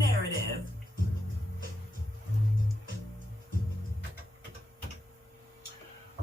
narrative.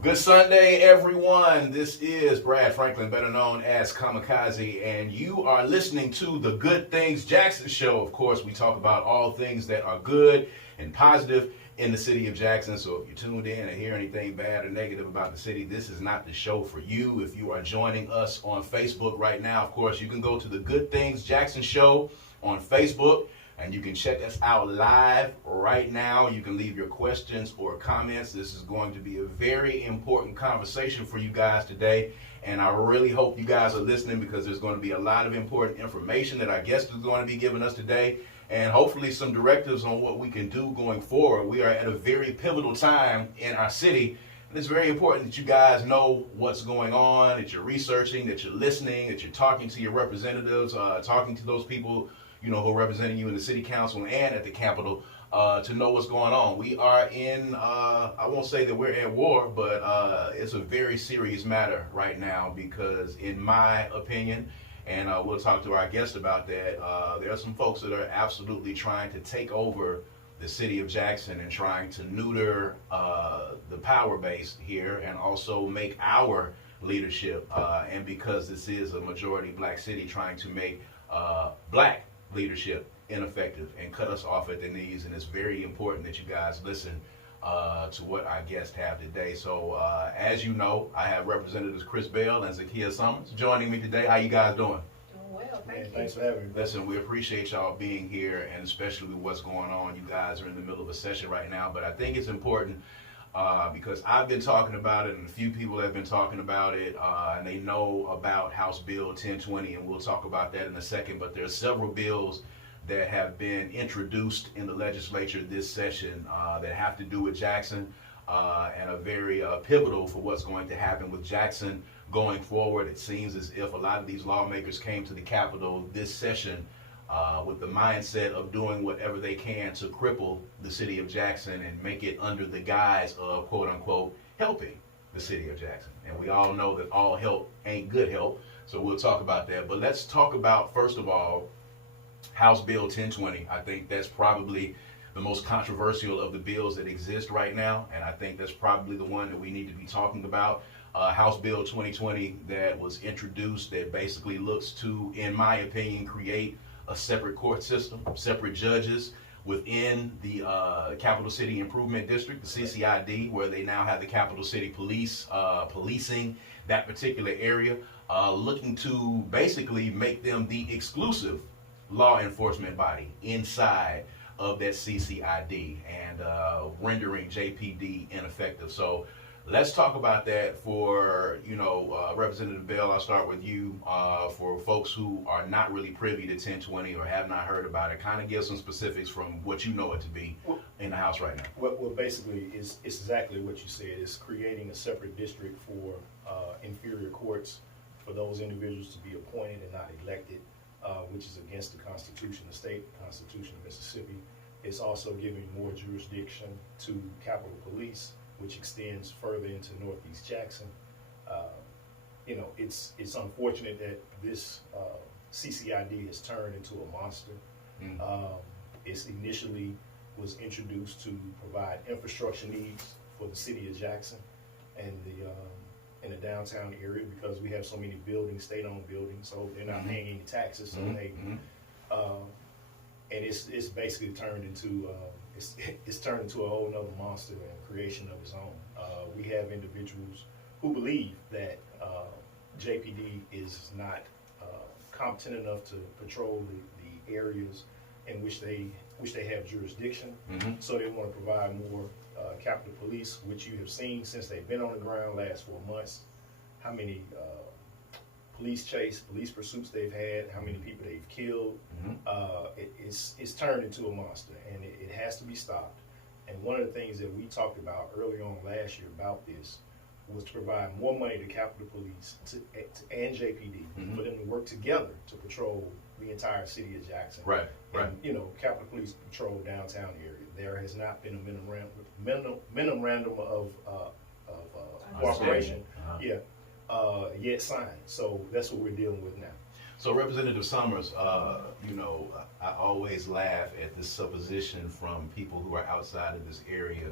Good Sunday, everyone. This is Brad Franklin, better known as Kamikaze, and you are listening to the Good Things Jackson Show. Of course, we talk about all things that are good and positive in the city of Jackson. So if you're tuned in and hear anything bad or negative about the city, this is not the show for you. If you are joining us on Facebook right now, of course, you can go to the Good Things Jackson Show on Facebook. And you can check us out live right now. You can leave your questions or comments. This is going to be a very important conversation for you guys today. And I really hope you guys are listening because there's going to be a lot of important information that our guest is going to be giving us today. And hopefully some directives on what we can do going forward. We are at a very pivotal time in our city. And it's very important that you guys know what's going on, that you're researching, that you're listening, that you're talking to your representatives, talking to those people who are representing you in the city council and at the Capitol to know what's going on. We are in, I won't say that we're at war, but it's a very serious matter right now because in my opinion, and we'll talk to our guest about that, there are some folks that are absolutely trying to take over the city of Jackson and trying to neuter the power base here and also make our leadership, and because this is a majority black city, trying to make black leadership ineffective and cut us off at the knees. And it's very important that you guys listen to what our guests have today. So as you know, I have Representatives Chris Bell and Zakiya Summers joining me today. How you guys doing? Doing well, thank you. Thanks for having me. Listen, we appreciate y'all being here, and especially with what's going on. You guys are in the middle of a session right now, but I think it's important because I've been talking about it and a few people have been talking about it, and they know about House Bill 1020, and we'll talk about that in a second. But there are several bills that have been introduced in the legislature this session that have to do with Jackson and are very pivotal for what's going to happen with Jackson going forward. It seems as if a lot of these lawmakers came to the Capitol this session with the mindset of doing whatever they can to cripple the city of Jackson and make it under the guise of, quote unquote, helping the city of Jackson. And we all know that all help ain't good help, so we'll talk about that. But let's talk about, first of all, House Bill 1020. I think that's probably the most controversial of the bills that exist right now, and I think that's probably the one that we need to be talking about. House Bill 2020 that was introduced that basically looks to, in my opinion, create a separate court system, separate judges within the Capital City Improvement District, the CCID, where they now have the Capital City Police policing that particular area, looking to basically make them the exclusive law enforcement body inside of that CCID and rendering JPD ineffective. So let's talk about that for, Representative Bell, I'll start with you. For folks who are not really privy to 1020 or have not heard about it, kind of give some specifics from what you know it to be in the House right now. Well, basically, it's exactly what you said. It's creating a separate district for inferior courts for those individuals to be appointed and not elected, which is against the Constitution, the state Constitution of Mississippi. It's also giving more jurisdiction to Capitol Police, which extends further into Northeast Jackson. It's unfortunate that this CCID has turned into a monster. It initially was introduced to provide infrastructure needs for the city of Jackson and in the downtown area, because we have so many buildings, state-owned buildings, so they're not paying any taxes. So and it's basically turned into it's turned into a whole nother monster and creation of its own. We have individuals who believe that JPD is not competent enough to patrol the areas in which they have jurisdiction. So they want to provide more Capitol Police, which you have seen since they've been on the ground last 4 months, how many police pursuits they've had, how many people they've killed. It's turned into a monster, and it has to be stopped. And one of the things that we talked about early on last year about this was to provide more money to Capitol Police and JPD for them to work together to patrol the entire city of Jackson. Right. And, Capitol Police patrol downtown area. There has not been a minimum of cooperation. Yet signed. So that's what we're dealing with now. So Representative Summers, I always laugh at this supposition from people who are outside of this area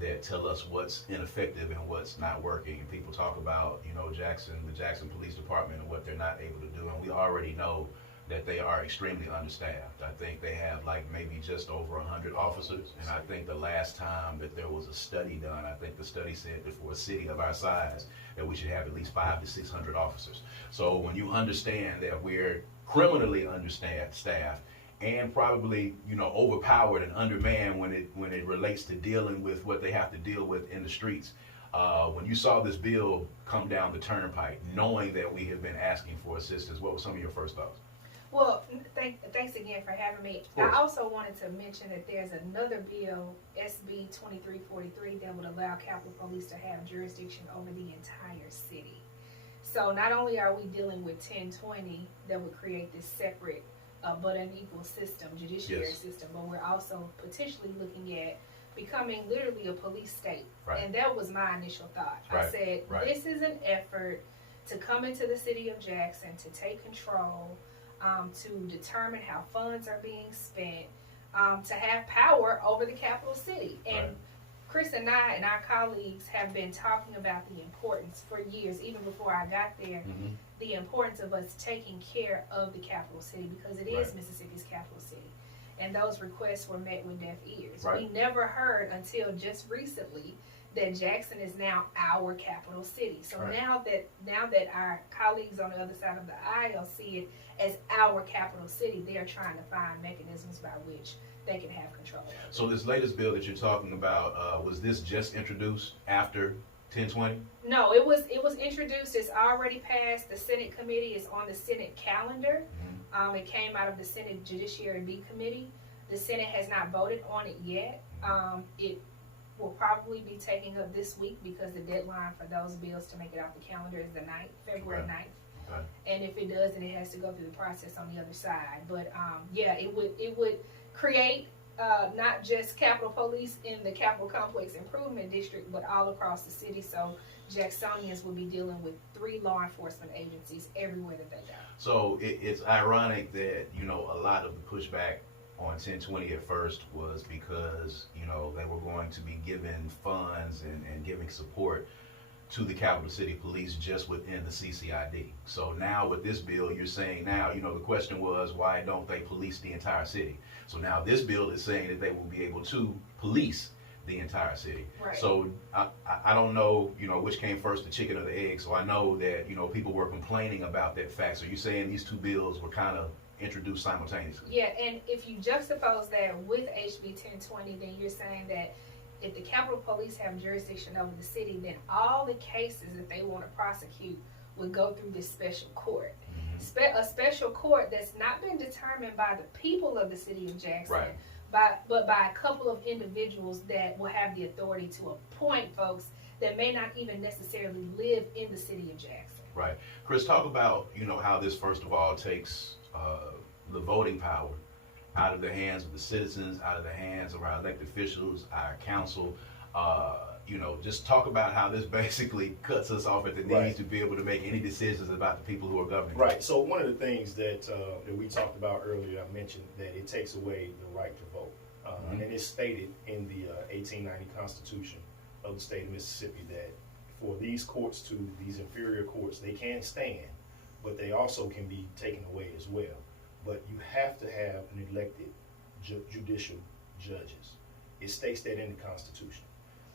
that tell us what's ineffective and what's not working. And people talk about, the Jackson Police Department and what they're not able to do. And we already know that they are extremely understaffed. I think they have maybe just over 100 officers. And I think the last time that there was a study done, I think the study said that for a city of our size, that we should have at least 500 to 600 officers. So when you understand that we're criminally understaffed, and probably overpowered and undermanned when it relates to dealing with what they have to deal with in the streets. When you saw this bill come down the turnpike, knowing that we have been asking for assistance, what were some of your first thoughts? Well, thanks again for having me. I also wanted to mention that there's another bill, SB 2343, that would allow Capitol Police to have jurisdiction over the entire city. So not only are we dealing with 1020 that would create this separate but unequal system, judiciary system, but we're also potentially looking at becoming literally a police state. Right. And that was my initial thought. Right. I said, Right. This is an effort to come into the city of Jackson, to take control, to determine how funds are being spent, to have power over the capital city. And Right. Chris and I and our colleagues have been talking about the importance for years, even before I got there, Mm-hmm. the importance of us taking care of the capital city, because it is Right. Mississippi's capital city. And those requests were met with deaf ears. Right. We never heard until just recently that Jackson is now our capital city. So Right. now that our colleagues on the other side of the aisle see it as our capital city, they are trying to find mechanisms by which they can have control. So this latest bill that you're talking about, was this just introduced after 1020? No, it was introduced. It's already passed. The Senate committee is on the Senate calendar. Mm-hmm. It came out of the Senate Judiciary B Committee. The Senate has not voted on it yet. It will probably be taking up this week because the deadline for those bills to make it off the calendar is the 9th, February Okay. 9th. Okay. And if it does, then it has to go through the process on the other side. But it would create not just Capitol Police in the Capitol Complex Improvement District, but all across the city. So Jacksonians will be dealing with 3 law enforcement agencies everywhere that they go. So it's ironic that, a lot of the pushback on 1020 at first was because, they were going to be given funds and giving support to the Capital City Police just within the CCID. So now with this bill, you're saying now, the question was, why don't they police the entire city? So now this bill is saying that they will be able to police the entire city. Right. So I don't know, which came first, the chicken or the egg. So I know that, people were complaining about that fact. So you're saying these two bills were kind of introduced simultaneously. Yeah, and if you juxtapose that with HB 1020, then you're saying that if the Capitol Police have jurisdiction over the city, then all the cases that they want to prosecute would go through this special court. Mm-hmm. A special court that's not been determined by the people of the city of Jackson, Right. but by a couple of individuals that will have the authority to appoint folks that may not even necessarily live in the city of Jackson. Right. Chris, talk about, how this, first of all, takes the voting power out of the hands of the citizens, out of the hands of our elected officials, our council. Just talk about how this basically cuts us off at the knees Right. to be able to make any decisions about the people who are governing. Right. So one of the things that we talked about earlier, I mentioned that it takes away the right to vote. Mhm. And it's stated in the 1890 Constitution of the state of Mississippi that for these courts these inferior courts, they can stand, but they also can be taken away as well. But you have to have an elected judicial judges. It states that in the Constitution.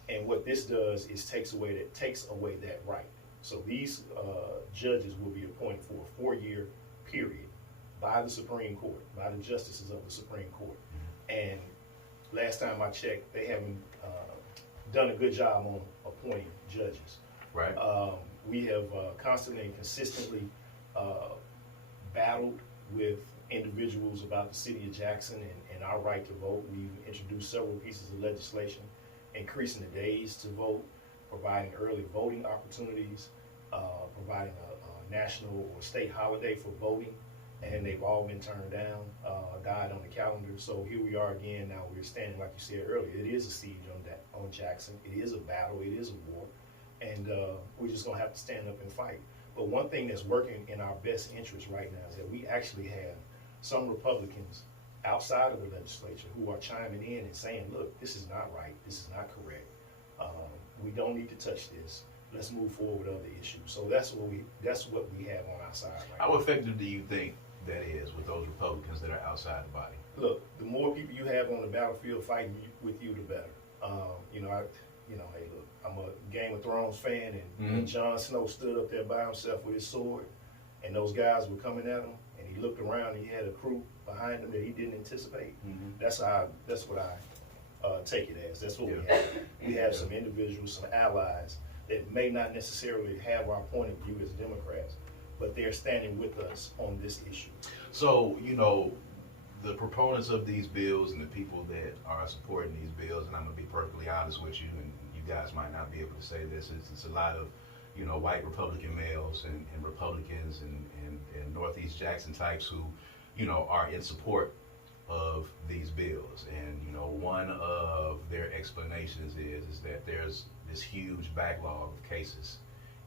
And what this does is takes away that right. So these judges will be appointed for a 4-year period by the Supreme Court, by the justices of the Supreme Court. And last time I checked, they haven't done a good job on appointing judges. Right. We have constantly and consistently battled with individuals about the city of Jackson and our right to vote. We've introduced several pieces of legislation, increasing the days to vote, providing early voting opportunities, providing a national or state holiday for voting, and they've all been turned down, died on the calendar. So here we are again. Now we're standing, like you said earlier, it is a siege on Jackson. It is a battle. It is a war, and we're just gonna have to stand up and fight. But one thing that's working in our best interest right now is that we actually have some Republicans outside of the legislature who are chiming in and saying, look, this is not right, this is not correct. We don't need to touch this. Let's move forward with other issues. So that's what we have on our side right now. How effective do you think that is with those Republicans that are outside the body? Look, the more people you have on the battlefield fighting with you, the better. Hey, look, I'm a Game of Thrones fan, and when Jon Snow stood up there by himself with his sword, and those guys were coming at him, and he looked around and he had a crew behind him that he didn't anticipate. That's what I take it as. That's what we have. We have some individuals, some allies that may not necessarily have our point of view as Democrats, but they're standing with us on this issue. So, the proponents of these bills and the people that are supporting these bills, and I'm going to be perfectly honest with you, and you guys might not be able to say this, it's a lot of, white Republican males and Republicans and Northeast Jackson types who, are in support of these bills. And, one of their explanations is that there's this huge backlog of cases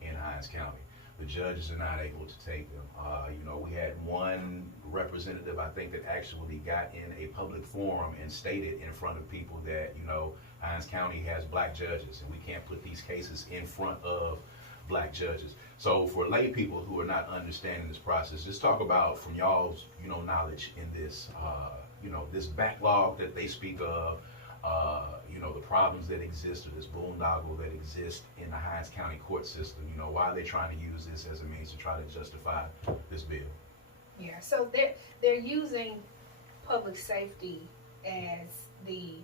in Hinds County. The judges are not able to take them. We had one representative, I think, that actually got in a public forum and stated in front of people that, Hinds County has black judges and we can't put these cases in front of black judges. So for lay people who are not understanding this process, just talk about from y'all's, knowledge in this, this backlog that they speak of, the problems that exist, or this boondoggle that exists in the Hinds County court system. Why are they trying to use this as a means to try to justify this bill? Yeah, so they're using public safety as the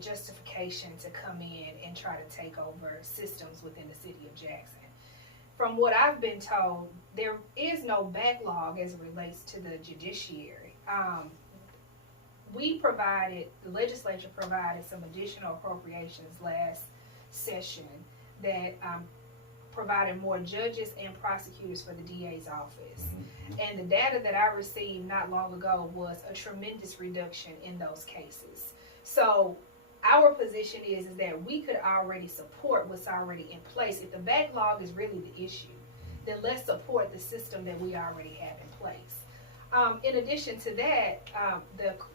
justification to come in and try to take over systems within the city of Jackson. From what I've been told, there is no backlog as it relates to the judiciary. The legislature provided some additional appropriations last session that provided more judges and prosecutors for the DA's office. And the data that I received not long ago was a tremendous reduction in those cases. So our position is that we could already support what's already in place. If the backlog is really the issue, then let's support the system that we already have in place. In addition to that,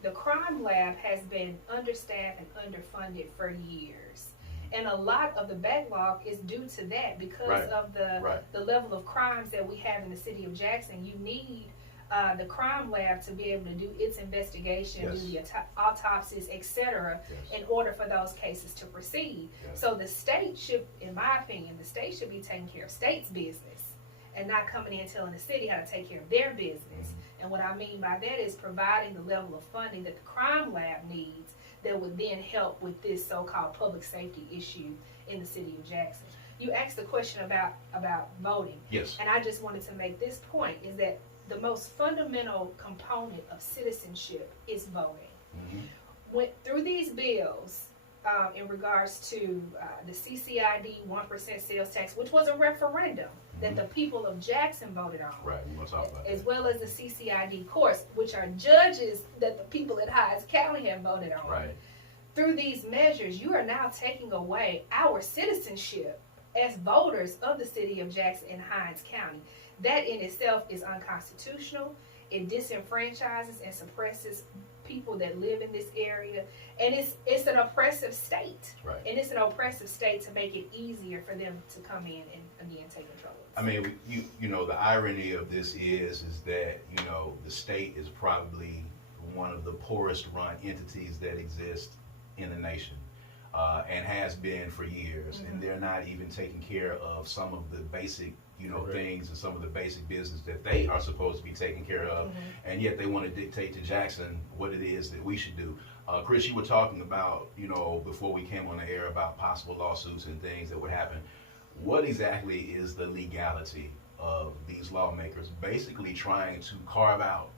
the crime lab has been understaffed and underfunded for years. And a lot of the backlog is due to that because of the level of crimes that we have in the city of Jackson. You need the crime lab to be able to do its investigation, do the autopsies, etc., in order for those cases to proceed. So the state should, in my opinion, the state should be taking care of state's business and not coming in and telling the city how to take care of their business. And what I mean by that is providing the level of funding that the crime lab needs that would then help with this so-called public safety issue in the city of Jackson. You asked the question about voting. Yes. And I just wanted to make this point, is that the most fundamental component of citizenship is voting. Through these bills, in regards to the CCID 1% sales tax, which was a referendum that the people of Jackson voted on. Right, we want to talk about as that. well as the CCID courts, which are judges that the people at Hinds County have voted on. Right. Through these measures, you are now taking away our citizenship as voters of the city of Jackson and Hinds County. That in itself is unconstitutional. It disenfranchises and suppresses people that live in this area, and it's an oppressive state. Right. And it's an oppressive state to make it easier for them to come in and again take control. I mean, the irony of this is that, the state is probably one of the poorest run entities that exist in the nation, and has been for years. And they're not even taking care of some of the basic, things and some of the basic business that they are supposed to be taking care of. And yet they want to dictate to Jackson what it is that we should do. Chris, you were talking about, before we came on the air, about possible lawsuits and things that would happen. What exactly is the legality of these lawmakers basically trying to carve out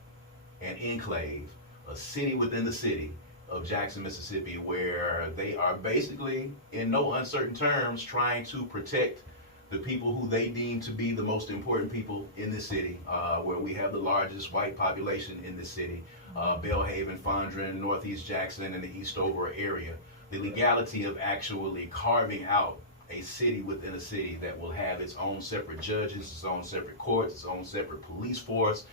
an enclave, a city within the city of Jackson, Mississippi, where they are basically, in no uncertain terms, trying to protect the people who they deem to be the most important people in this city, where we have the largest white population in this city, Belhaven, Fondren, Northeast Jackson, and the Eastover area. The legality of actually carving out a city within a city that will have its own separate judges, its own separate courts, its own separate police force,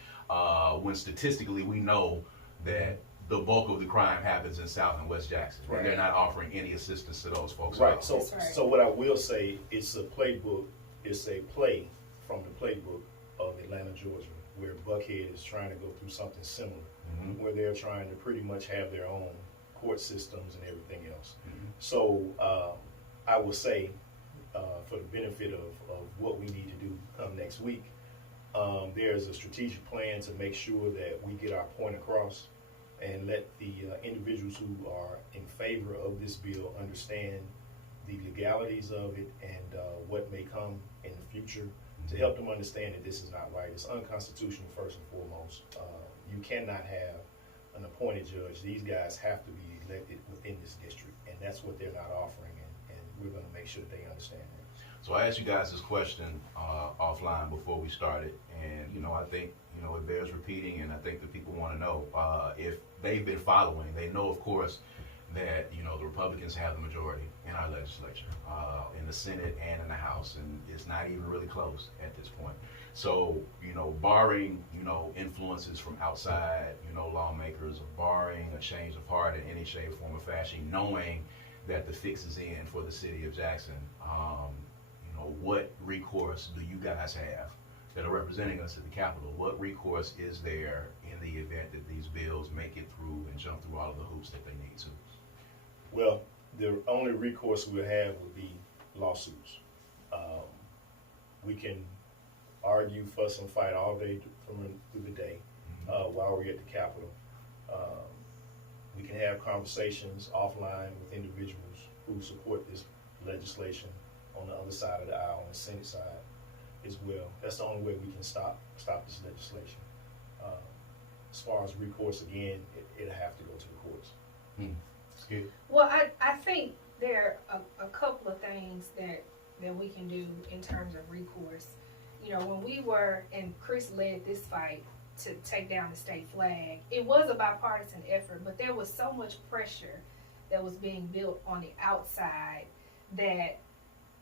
when statistically we know that the bulk of the crime happens in South and West Jackson. Right. And they're not offering any assistance to those folks. Right. at all. So, That's right. so what I will say, it's a playbook. It's a play from the playbook of Atlanta, Georgia, where Buckhead is trying to go through something similar, where they're trying to pretty much have their own court systems and everything else. So I will say, for the benefit of what we need to do come next week, there's a strategic plan to make sure that we get our point across and let the individuals who are in favor of this bill understand the legalities of it and what may come in the future, to help them understand that this is not right. It's unconstitutional, first and foremost. You cannot have an appointed judge. These guys have to be elected within this district, and that's what they're not offering, and we're going to make sure that they understand that. So I asked you guys this question offline before we started, and I think it bears repeating, and I think that people want to know if they've been following. They know, of course, that the Republicans have the majority in our legislature, in the Senate and in the House, and it's not even really close at this point. So barring influences from outside lawmakers, or barring a change of heart in any shape, form, or fashion, knowing that the fix is in for the city of Jackson, what recourse do you guys have that are representing us at the Capitol? What recourse is there in the event that these bills make it through and jump through all of the hoops that they need to? Well, the only recourse we'll have would be lawsuits. We can argue, fuss, and fight all day through the day while we're at the Capitol. We can have conversations offline with individuals who support this legislation on the other side of the aisle, on the Senate side as well. That's the only way we can stop this legislation. As far as recourse, again, it'll have to go to the courts. Well, I think there are a couple of things that we can do in terms of recourse. When we were, and Chris led this fight to take down the state flag, it was a bipartisan effort, but there was so much pressure that was being built on the outside that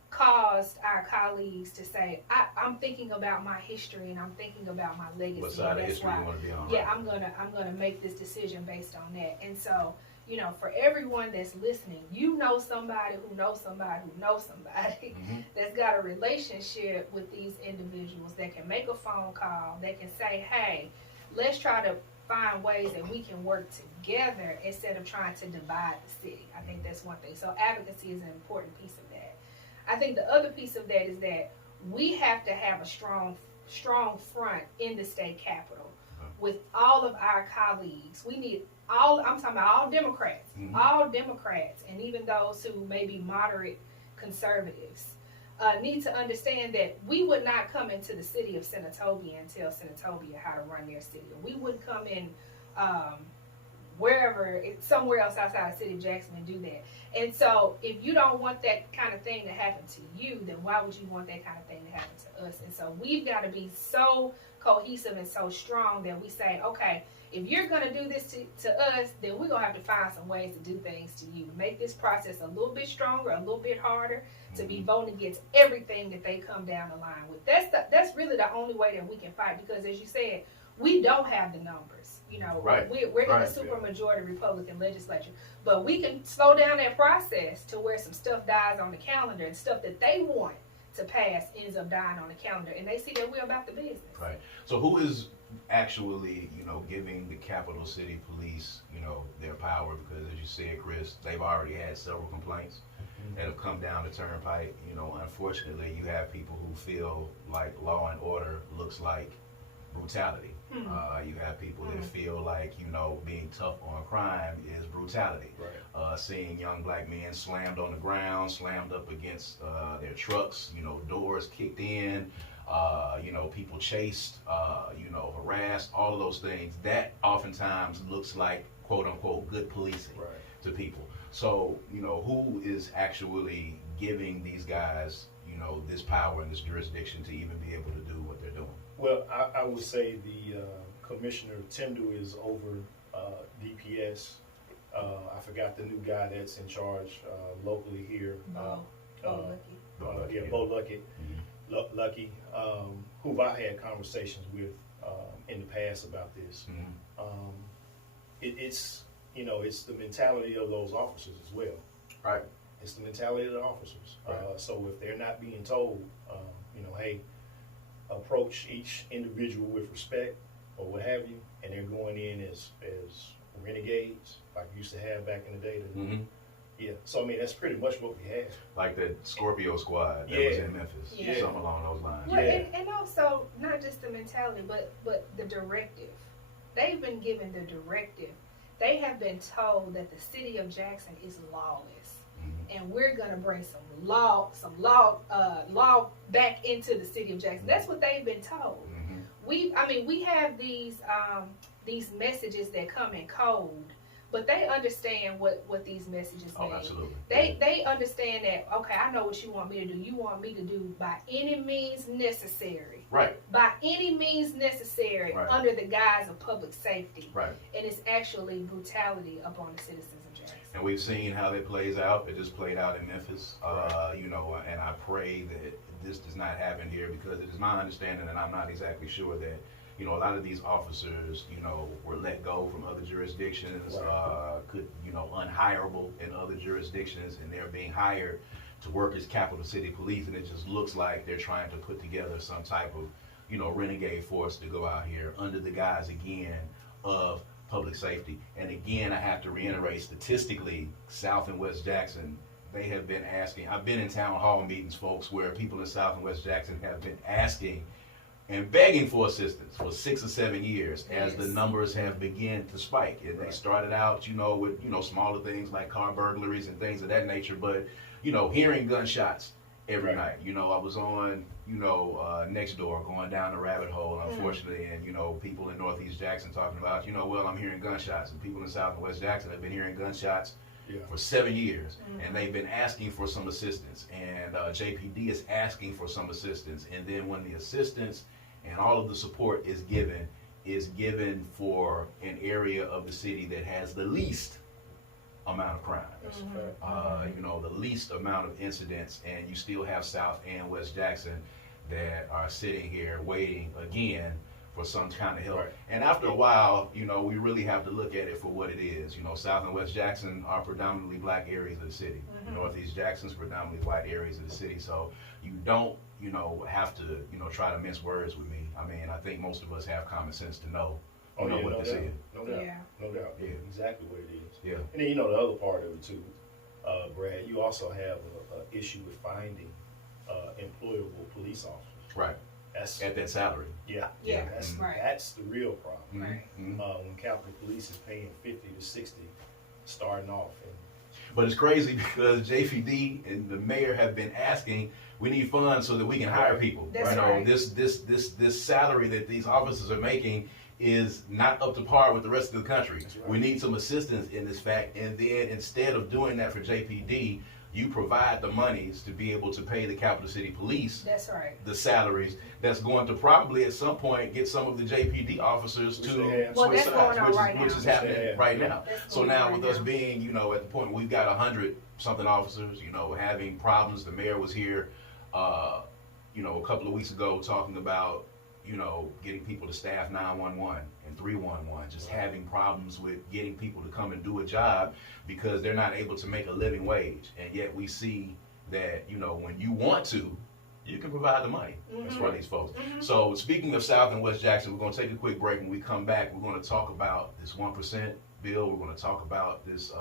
caused our colleagues to say, I'm thinking about my history and I'm thinking about my legacy. What side of history you want to be on? Yeah, right? I'm gonna make this decision based on that. And so, for everyone that's listening, somebody who knows somebody who knows somebody that's got a relationship with these individuals that can make a phone call, that can say, hey, let's try to find ways that we can work together instead of trying to divide the city. I think that's one thing. So advocacy is an important piece of that. I think the other piece of that is that we have to have a strong front in the state capitol with all of our colleagues. We need I'm talking about all Democrats, and even those who may be moderate conservatives need to understand that we would not come into the city of Senatobia and tell Senatobia how to run their city. We wouldn't come in somewhere else outside the city of Jackson and do that. And so if you don't want that kind of thing to happen to you, then why would you want that kind of thing to happen to us? And so we've got to be so cohesive and so strong that we say, okay, if you're going to do this to us, then we're going to have to find some ways to do things to you. Make this process a little bit stronger, a little bit harder, to be voting against everything that they come down the line with. That's really the only way that we can fight, because as you said, we don't have the numbers. Right. We're in a supermajority Republican legislature, but we can slow down that process to where some stuff dies on the calendar, and stuff that they want to pass ends up dying on the calendar, and they see that we're about the business. Right. So who is actually, giving the Capital City Police, their power? Because as you said, Chris, they've already had several complaints that have come down the turnpike. Unfortunately, you have people who feel like law and order looks like brutality. You have people that feel like, being tough on crime is brutality. Right. Seeing young black men slammed on the ground, slammed up against their trucks, doors kicked in, people chased, harassed, all of those things. That oftentimes looks like, quote unquote, good policing to people. So, who is actually giving these guys, this power and this jurisdiction to even be able to do what they're doing? Well, I would say the Commissioner Tyndall is over DPS. I forgot the new guy that's in charge locally here. Bo Lucky, who I had conversations with in the past about this. It's the mentality of those officers as well. Right. It's the mentality of the officers. Right. So if they're not being told, hey, approach each individual with respect or what have you, and they're going in as renegades like we used to have back in the day. Yeah. So I mean, that's pretty much what we had. Like that Scorpio squad that was in Memphis. Yeah. Something along those lines. Well, and also not just the mentality, but the directive. They've been given the directive. They have been told that the city of Jackson is lawless, and we're gonna bring some law back into the city of Jackson. That's what they've been told. We have these messages that come in code, but they understand what these messages mean. Oh, absolutely. They understand that, okay, I know what you want me to do. You want me to do by any means necessary. Right. By any means necessary, Right. under the guise of public safety. Right. And it's actually brutality upon the citizens of Jackson. And we've seen how that plays out. It just played out in Memphis. And I pray that this does not happen here, because it is my understanding, and I'm not exactly sure, that a lot of these officers, were let go from other jurisdictions, could, unhireable in other jurisdictions, and they're being hired to work as Capital City Police, and it just looks like they're trying to put together some type of, renegade force to go out here under the guise, again, of public safety. And again, I have to reiterate, statistically, South and West Jackson, they have been asking, I've been in town hall meetings, folks, where people in South and West Jackson have been asking and begging for assistance for 6 or 7 years, as the numbers have begun to spike. And they started out, with, smaller things like car burglaries and things of that nature, but, hearing gunshots every night. I was on, next door going down the rabbit hole, unfortunately, and, people in Northeast Jackson talking about, I'm hearing gunshots, and people in South and West Jackson have been hearing gunshots for 7 years, and they've been asking for some assistance, and JPD is asking for some assistance, and then when the assistance and all of the support is given for an area of the city that has the least amount of crime, the least amount of incidents, and you still have South and West Jackson that are sitting here waiting again for some kind of help. Right. And after a while, we really have to look at it for what it is. South and West Jackson are predominantly black areas of the city. Northeast Jackson's predominantly white areas of the city. So you don't, have to, try to mince words with me. I mean, I think most of us have common sense to know, what this is. No doubt. No doubt. Yeah, exactly what it is. Yeah. And then, the other part of it too, Brad, you also have an issue with finding employable police officers. Right. That's at that salary. Yeah. That's the real problem. Right. When Capitol Police is paying 50 to 60 starting off. But it's crazy because JPD and the mayor have been asking, we need funds so that we can hire people. That's right. This salary that these officers are making is not up to par with the rest of the country. Right. We need some assistance in this fact. And then instead of doing that for JPD, you provide the monies to be able to pay the Capital City Police. That's right. The salaries that's going to probably at some point get some of the JPD officers to switch sides, which is happening right now. So now with us being, at the point we've got 100-something officers, having problems. The mayor was here, a couple of weeks ago talking about, getting people to staff 911 and 311, just having problems with getting people to come and do a job because they're not able to make a living wage. And yet we see that, when you want to, you can provide the money for these folks. So speaking of South and West Jackson, we're going to take a quick break. When we come back, we're going to talk about this 1% bill. We're going to talk about this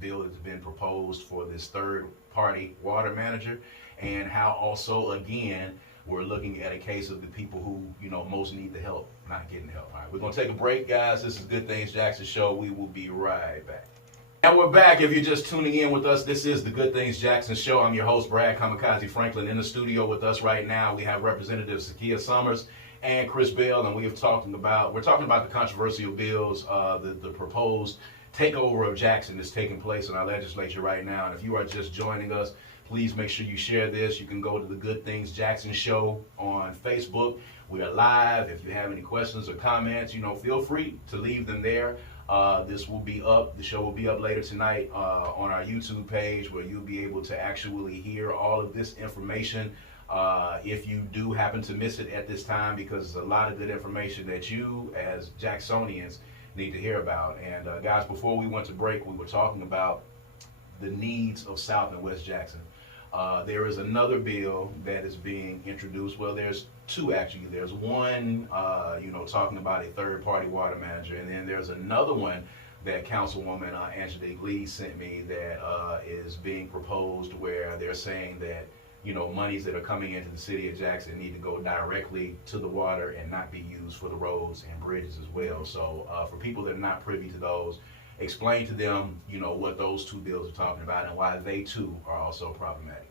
bill that's been proposed for this third-party water manager, and how also, again, we're looking at a case of the people who, most need the help, not getting help. All right, we're going to take a break, guys. This is Good Things Jackson Show. We will be right back. And we're back. If you're just tuning in with us, this is the Good Things Jackson Show. I'm your host, Brad Kamikaze Franklin. In the studio with us right now, we have Representatives Zakiya Summers and Chris Bell, and we're talking about the controversial bills, the proposed takeover of Jackson is taking place in our legislature right now. And if you are just joining us, please make sure you share this. You can go to the Good Things Jackson Show on Facebook. We are live. If you have any questions or comments, feel free to leave them there. This will be up. The show will be up later tonight on our YouTube page, where you'll be able to actually hear all of this information. If you do happen to miss it at this time, because there's a lot of good information that you, as Jacksonians, need to hear about. And guys, before we went to break, we were talking about the needs of South and West Jackson. There is another bill that is being introduced. Well, there's two actually. There's one, talking about a third-party water manager, and then there's another one that Councilwoman Angela Lee sent me that is being proposed, where they're saying that monies that are coming into the city of Jackson need to go directly to the water and not be used for the roads and bridges as well. So for people that are not privy to those, explain to them, what those two bills are talking about and why they too are also problematic.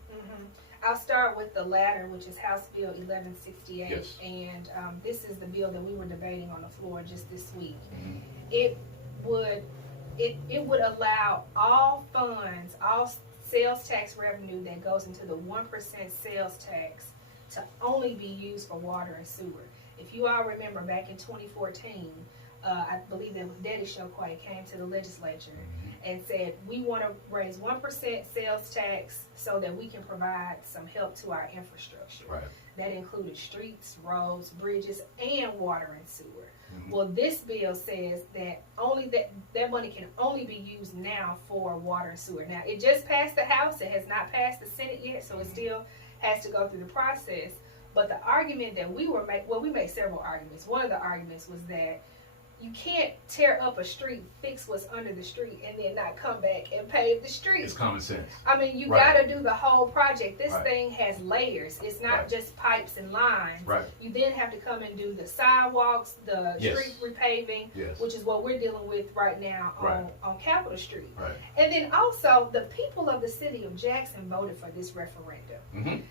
I'll start with the latter, which is House Bill 1168. Yes. And this is the bill that we were debating on the floor just this week. Mm-hmm. It would allow all funds, all sales tax revenue that goes into the 1% sales tax to only be used for water and sewer. If you all remember, back in 2014, I believe that was Daddy Shoquay came to the legislature and said, we want to raise 1% sales tax so that we can provide some help to our infrastructure. Right. That included streets, roads, bridges, and water and sewer. Mm-hmm. Well, this bill says that only that money can only be used now for water and sewer. Now, it just passed the House. It has not passed the Senate yet, so it still has to go through the process. But the argument that we made several arguments. One of the arguments was that you can't tear up a street, fix what's under the street, and then not come back and pave the street. It's common sense. I mean, you Right. gotta do the whole project. This Right. thing has layers. It's not Right. just pipes and lines. Right. You then have to come and do the sidewalks, the Yes. street repaving, Yes. which is what we're dealing with right now Right. on Capitol Street. Right. And then also, the people of the city of Jackson voted for this referendum. Mm-hmm.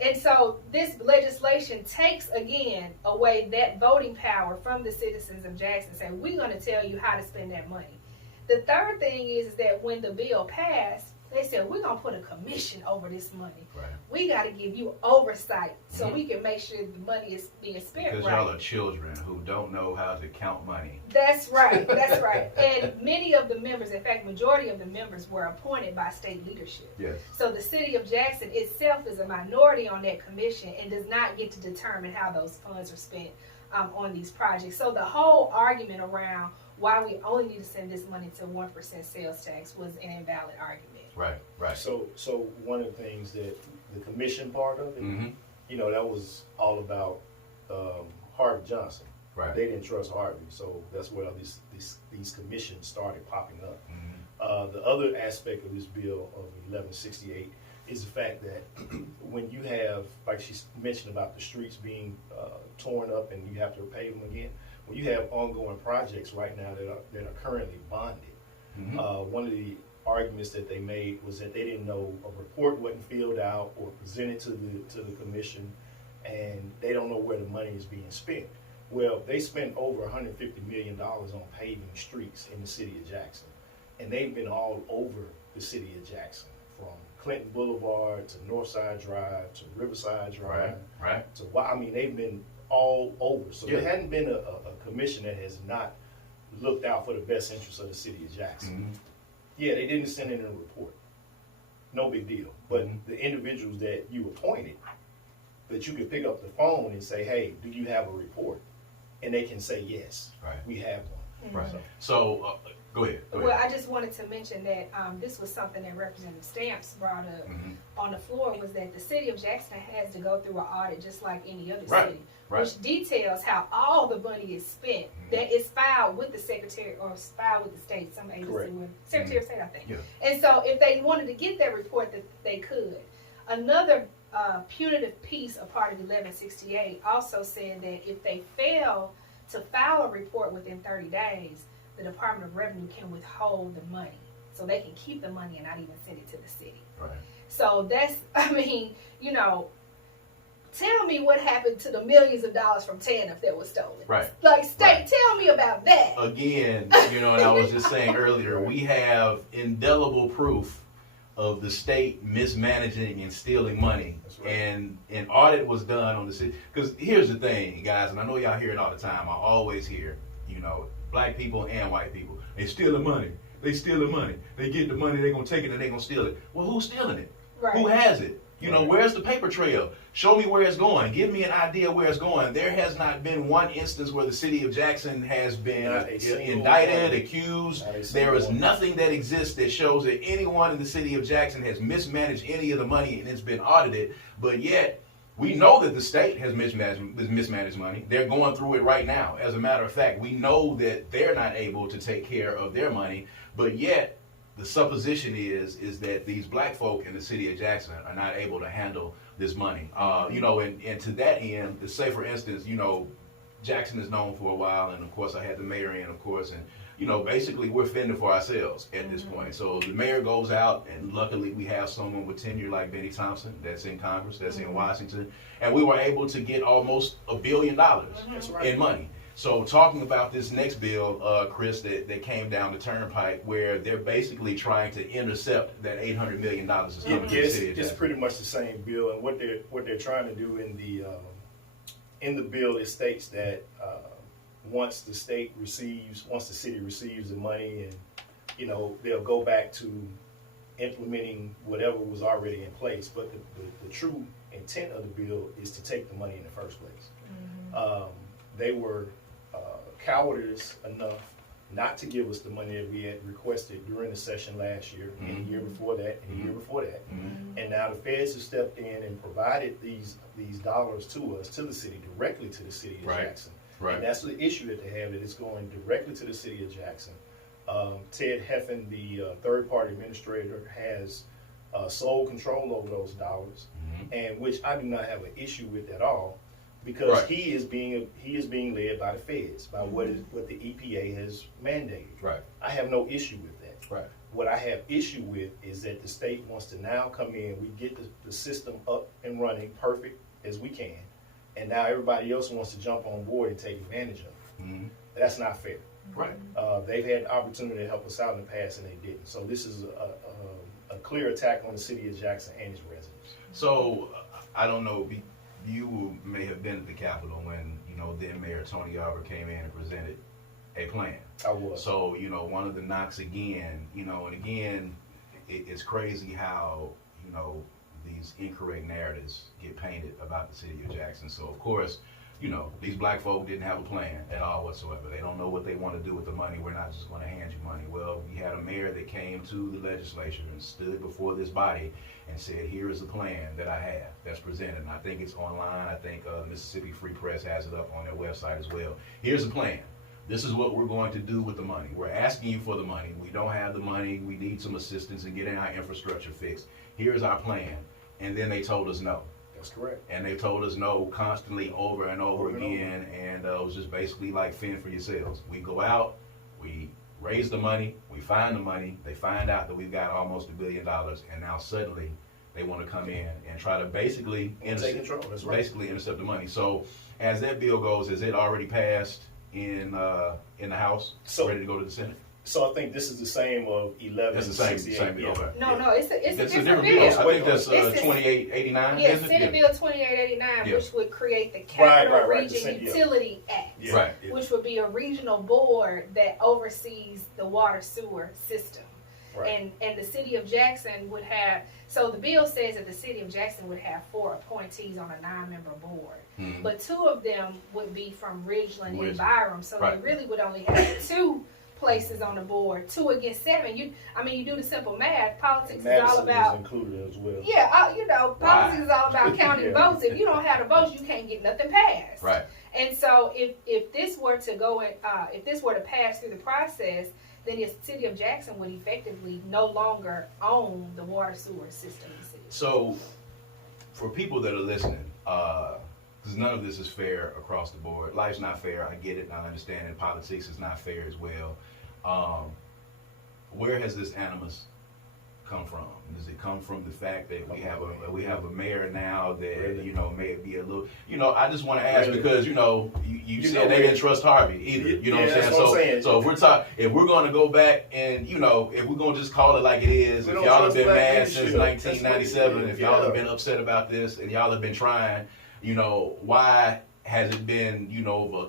And so this legislation takes, again, away that voting power from the citizens of Jackson, saying, we're going to tell you how to spend that money. The third thing is that when the bill passed, they said, we're going to put a commission over this money. Right. We got to give you oversight so Mhm. we can make sure the money is being spent Because right. y'all are children who don't know how to count money. That's right. That's right. And many of the members, in fact, majority of the members were appointed by state leadership. Yes. So the city of Jackson itself is a minority on that commission and does not get to determine how those funds are spent on these projects. So the whole argument around why we only need to send this money to 1% sales tax was an invalid argument. Right. Right. So one of the things that the commission part of it, Mm-hmm. that was all about Harvey Johnson. Right. They didn't trust Harvey, so that's where these commissions started popping up. Mm-hmm. The other aspect of this bill of 1168 is the fact that when you have, like she mentioned about the streets being torn up and you have to pave them again, when you have ongoing projects right now that are currently bonded, Mm-hmm. one of the arguments that they made was that they didn't know a report wasn't filled out or presented to the commission, and they don't know where the money is being spent. Well, they spent over $150 million on paving streets in the city of Jackson, and they've been all over the city of Jackson, from Clinton Boulevard to Northside Drive to Riverside Drive. Right. They've been all over. So Yeah. there hadn't been a commission that has not looked out for the best interests of the city of Jackson. Mm-hmm. Yeah, they didn't send in a report. No big deal. But Mhm. the individuals that you appointed, that you could pick up the phone and say, hey, do you have a report? And they can say, yes, Right. we have one. Right. So- So go ahead. Go Well, ahead. I just wanted to mention that this was something that Representative Stamps brought up Mhm. on the floor, was that the city of Jackson has to go through an audit just like any other Right, city, right. which details how all the money is spent that is filed with the secretary or filed with the state, some agency Correct. with Secretary of State, I think. Yeah. And so if they wanted to get that report, that they could. Another punitive piece, a part of 1168, also said that if they fail to file a report within 30 days, the Department of Revenue can withhold the money. So they can keep the money and not even send it to the city. Right. So that's, tell me what happened to the millions of dollars from TANF that was stolen. Right. Like, state, Right. tell me about that. Again, and I was just saying earlier, we have indelible proof of the state mismanaging and stealing money. That's right. And an audit was done on the city. Because here's the thing, guys, and I know y'all hear it all the time. I always hear, black people and white people. They steal the money. They steal the money. They get the money, they're going to take it and they're going to steal it. Well, who's stealing it? Right. Who has it? You know, where's the paper trail? Show me where it's going. Give me an idea where it's going. There has not been one instance where the city of Jackson has been indicted, accused. There is nothing that exists that shows that anyone in the city of Jackson has mismanaged any of the money and it's been audited. But yet, we know that the state has mismanaged money. They're going through it right now. As a matter of fact, we know that they're not able to take care of their money. But yet, the supposition is that these black folk in the city of Jackson are not able to handle this money. You know, and to that end, say for instance, you know, Jackson is known for a while, and of course I had the mayor in, of course, and you know, basically we're fending for ourselves at this point. So the mayor goes out, and luckily we have someone with tenure like Benny Thompson that's in Congress, that's in Washington, and we were able to get almost $1 billion in money. So talking about this next bill, Chris, that came down the turnpike, where they're basically trying to intercept that $800 million is coming to the city of Jackson. It's pretty much the same bill, and what they're trying to do in the bill, it states that once the city receives the money, and you know, they'll go back to implementing whatever was already in place. But the true intent of the bill is to take the money in the first place. They were cowardice enough not to give us the money that we had requested during the session last year, and the year before that, and the year before that. And now the feds have stepped in and provided these dollars to us, to the city, directly to the city of Jackson. And that's the issue that they have, that it's going directly to the city of Jackson. Ted Heffen, the third-party administrator, has sole control over those dollars, and which I do not have an issue with at all, because he is being led by the feds, by what the EPA has mandated. I have no issue with that. What I have issue with is that the state wants to now come in. We get the system up and running perfect as we can, and now everybody else wants to jump on board and take advantage of it. That's not fair. They've had the opportunity to help us out in the past, and they didn't. So this is a clear attack on the city of Jackson and its residents. So I don't know. You may have been at the Capitol when, you know, then Mayor Tony Arbor came in and presented a plan. I was. So, you know, one of the knocks again, you know, and again, it's crazy how, you know, these incorrect narratives get painted about the city of Jackson. So, of course, you know, these black folk didn't have a plan at all whatsoever. They don't know what they want to do with the money. We're not just going to hand you money. Well, we had a mayor that came to the legislature and stood before this body and said, here is a plan that I have that's presented. And I think it's online. I think Mississippi Free Press has it up on their website as well. Here's a plan. This is what we're going to do with the money. We're asking you for the money. We don't have the money. We need some assistance in getting our infrastructure fixed. Here's our plan. And then they told us no. That's correct. And they told us no constantly over and over again, and it was just basically like fend for yourselves. We go out, we raise the money, we find the money, they find out that we've got almost $1 billion, and now suddenly they want to come in and try to basically take control. That's right. Basically intercept the money. So as that bill goes, is it already passed in the House, ready to go to the Senate? So I think this is the same of 11. That's the same bill. Okay. No, it's a different bill. bill. I think that's 2889. Yeah, Senate Bill 2889, which would create the Capital Region Utility Act, which would be a regional board that oversees the water sewer system. And the city of Jackson would have, so the bill says that the city of Jackson would have 4 appointees on a 9-member board, but 2 of them would be from Ridgeland and Byram, so they really would only have 2 places on the board, 2 against 7. You do the simple math. Politics is all about. Is included as well. Yeah, you know, politics is all about counting votes. If you don't have the votes, you can't get nothing passed. And so, if this were to go in, if this were to pass through the process, then the city of Jackson would effectively no longer own the water sewer system in the city. So, for people that are listening, because none of this is fair across the board. Life's not fair. I get it. And I understand it. Politics is not fair as well. Where has this animus come from? Does it come from the fact that we have a mayor now that you know may be a little, you know? I just want to ask because you know you said they didn't trust Harvey either. You know what I'm saying? So if we're going to go back and you know if we're going to just call it like it is, if y'all have been mad since 1997, if y'all have been upset about this and y'all have been trying, you know why has it been,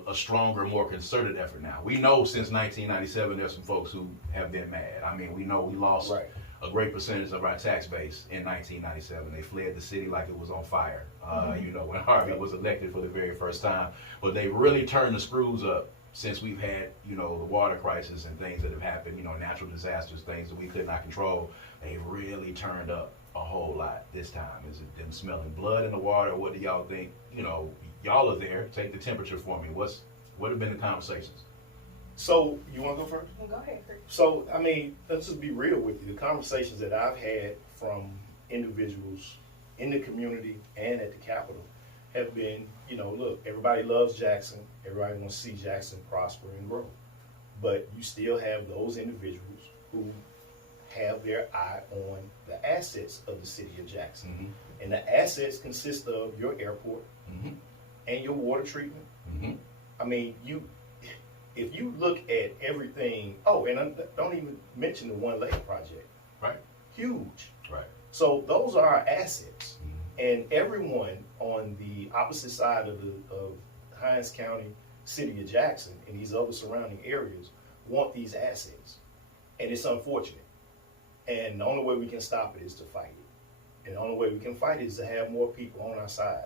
a stronger, more concerted effort now? We know since 1997 there's some folks who have been mad. I mean, we know we lost a great percentage of our tax base in 1997. They fled the city like it was on fire, when Harvey was elected for the very first time. But they really turned the screws up since we've had, the water crisis and things that have happened, natural disasters, things that we could not control. They've really turned up a whole lot this time. Is it them smelling blood in the water? What do y'all think? Y'all are there. Take the temperature for me. What have been the conversations? So, you want to go first? Go ahead, Chris. So, I mean, let's just be real with you. The conversations that I've had from individuals in the community and at the Capitol have been, look, everybody loves Jackson. Everybody wants to see Jackson prosper and grow. But you still have those individuals who have their eye on the assets of the city of Jackson. Mm-hmm. And the assets consist of your airport and your water treatment. Mm-hmm. I mean, if you look at everything, and I don't even mention the One Lake project. Right. Huge. Right. So those are our assets. Mm-hmm. And everyone on the opposite side of Hinds County, city of Jackson, and these other surrounding areas want these assets. And it's unfortunate. And the only way we can stop it is to fight it. And the only way we can fight it is to have more people on our side.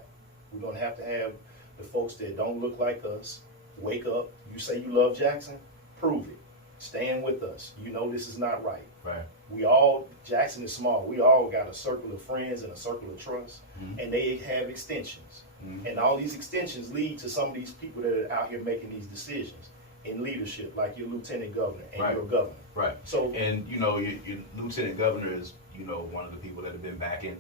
We're going to have the folks that don't look like us wake up. You say you love Jackson, prove it. Stand with us. You know this is not right. Right. Jackson is small. We all got a circle of friends and a circle of trust, Mm-hmm. and they have extensions. Mm-hmm. And all these extensions lead to some of these people that are out here making these decisions in leadership, like your lieutenant governor and Right. your governor. Right. So, And your lieutenant governor is one of the people that have been backing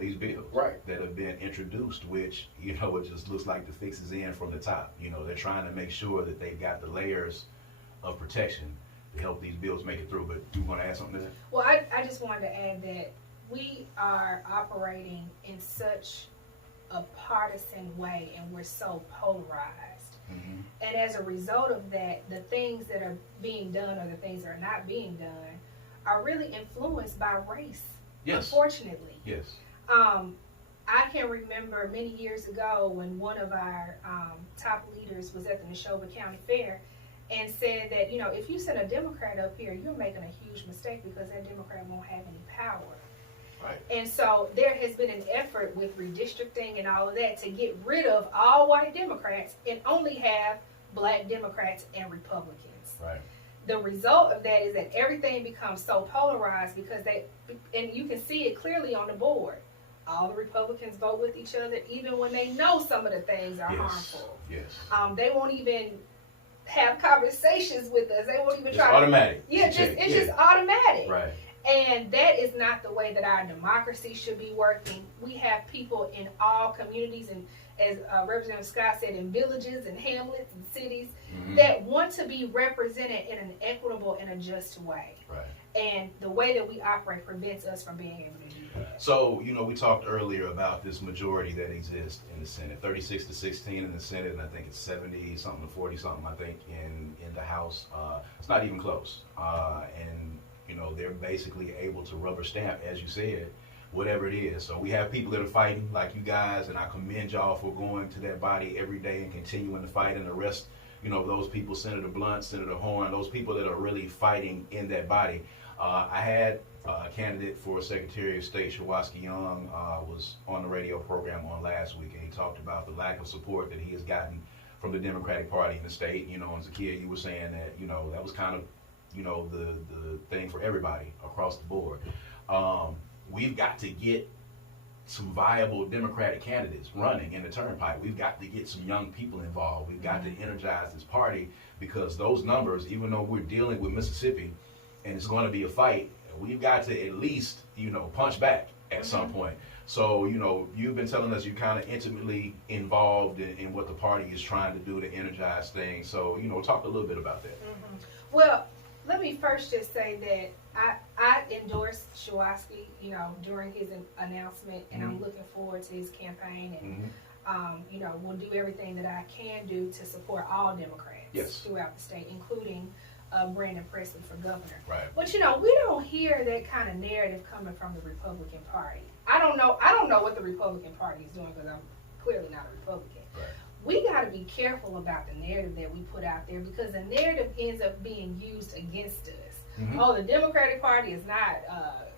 these bills Right. that have been introduced, which it just looks like the fix is in from the top. They're trying to make sure that they've got the layers of protection to help these bills make it through. But you want to add something to that? Well, I just wanted to add that we are operating in such a partisan way, and we're so polarized. Mm-hmm. And as a result of that, the things that are being done or the things that are not being done are really influenced by race. Yes. Unfortunately. Yes. I can remember many years ago when one of our top leaders was at the Neshoba County Fair and said that, if you send a Democrat up here, you're making a huge mistake because that Democrat won't have any power. Right. And so there has been an effort with redistricting and all of that to get rid of all white Democrats and only have black Democrats and Republicans. Right. The result of that is that everything becomes so polarized because and you can see it clearly on the board. All the Republicans vote with each other, even when they know some of the things are harmful. Yes. They won't even have conversations with us. They won't even It's try automatic. to. Yeah, it's just automatic. Right. And that is not the way that our democracy should be working. We have people in all communities, and as Representative Scott said, in villages and hamlets and cities that want to be represented in an equitable and a just way. Right. And the way that we operate prevents us from being able to do that. So, we talked earlier about this majority that exists in the Senate, 36-16 in the Senate, and I think it's 70-something to 40-something, I think, in the House. It's not even close. And they're basically able to rubber stamp, as you said, whatever it is. So we have people that are fighting, like you guys, and I commend y'all for going to that body every day and continuing to fight, and the rest, those people, Senator Blunt, Senator Horn, those people that are really fighting in that body. I had a candidate for Secretary of State, Shawaski Young, was on the radio program on last week, and he talked about the lack of support that he has gotten from the Democratic Party in the state. And Zakiya, you were saying that, that was kind of, the thing for everybody across the board. We've got to get some viable Democratic candidates running in the turnpike. We've got to get some young people involved. We've got to energize this party, because those numbers, even though we're dealing with Mississippi and it's going to be a fight, we've got to at least, punch back at some point. So, you've been telling us you're kind of intimately involved in what the party is trying to do to energize things. So, talk a little bit about that. Well, let me first just say that I endorsed Shawaski, during his announcement, and I'm looking forward to his campaign, and we'll do everything that I can do to support all Democrats throughout the state, including Brandon Presley for governor. Right. But we don't hear that kind of narrative coming from the Republican Party. I don't know what the Republican Party is doing, because I'm clearly not a Republican. Right. we got to be careful about the narrative that we put out there, because the narrative ends up being used against us. Mm-hmm. Oh, the Democratic Party is not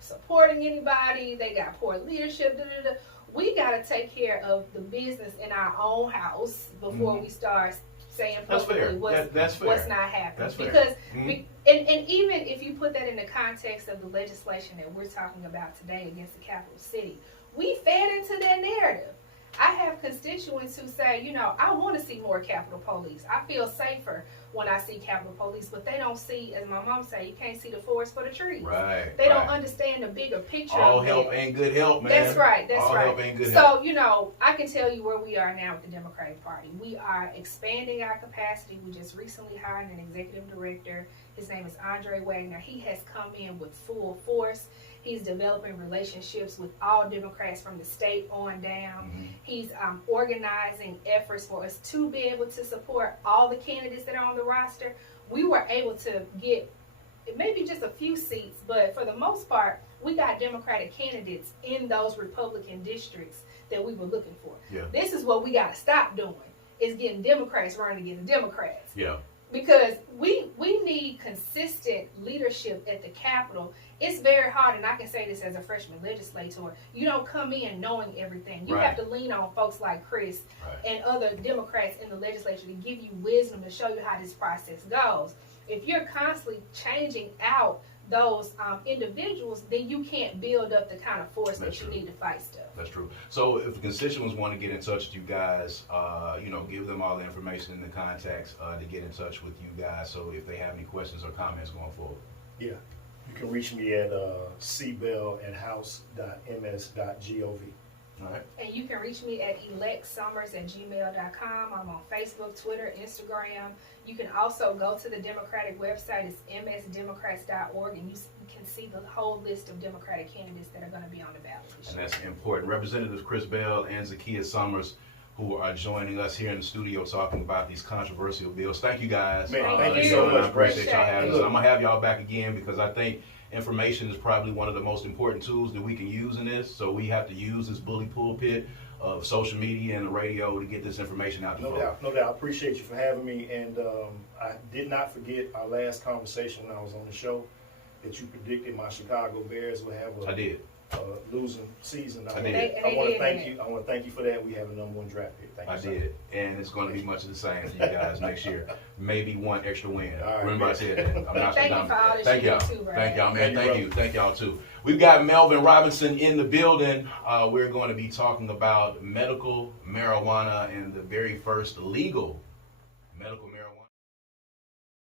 supporting anybody. They got poor leadership. Da, da, da. We got to take care of the business in our own house before we start saying publicly what's not happening. That's fair. Because and even if you put that in the context of the legislation that we're talking about today against the capital city, we fed into that narrative. I have constituents who say, you know, I want to see more Capitol Police. I feel safer when I see Capitol Police, but they don't see, as my mom say, you can't see the forest for the trees. Right. They don't understand the bigger picture. All of help that. ain't good help, man. That's right. That's All right. help ain't good help. So, you know, I can tell you where we are now with the Democratic Party. We are expanding our capacity. We just recently hired an executive director. His name is Andre Wagner. He has come in with full force. He's developing relationships with all Democrats from the state on down. Mm-hmm. He's organizing efforts for us to be able to support all the candidates that are on the roster. We were able to get maybe just a few seats, but for the most part, we got Democratic candidates in those Republican districts that we were looking for. Yeah. This is what we got to stop doing, is getting Democrats running against Democrats. Yeah. Because we need consistent leadership at the Capitol. It's very hard, and I can say this as a freshman legislator, you don't come in knowing everything. You have to lean on folks like Chris and other Democrats in the legislature to give you wisdom, to show you how this process goes. If you're constantly changing out those individuals, then you can't build up the kind of force that you need to fight stuff. That's true. So if the constituents want to get in touch with you guys, you know, give them all the information and the contacts to get in touch with you guys. So if they have any questions or comments going forward. Yeah. You can reach me at cbellandhouse.ms.gov. All right. And you can reach me at electsummers@gmail.com. I'm on Facebook, Twitter, Instagram. You can also go to the Democratic website. It's msdemocrats.org, and you can see the whole list of Democratic candidates that are going to be on the ballot this year. And that's important. Representatives Chris Bell and Zakiya Summers, who are joining us here in the studio talking about these controversial bills. Thank you guys. Man, thank you so much, I appreciate y'all having us. Look. I'm going to have y'all back again because I think information is probably one of the most important tools that we can use in this. So we have to use this bully pulpit of social media and the radio to get this information out to folks. No doubt. I appreciate you for having me. And I did not forget our last conversation when I was on the show that you predicted my Chicago Bears would have a losing season. I want to thank you. I want to thank you for that. We have a #1 draft pick. Thank you. I did, and it's going to be much of the same for you guys next year. Maybe one extra win. All right, Remember, I said that. I'm not thank you for all this Thank you y'all. do too, bro. Thank y'all, man. Thank you, Thank y'all too. We've got Melvin Robinson in the building. We're going to be talking about medical marijuana and the very first legal medical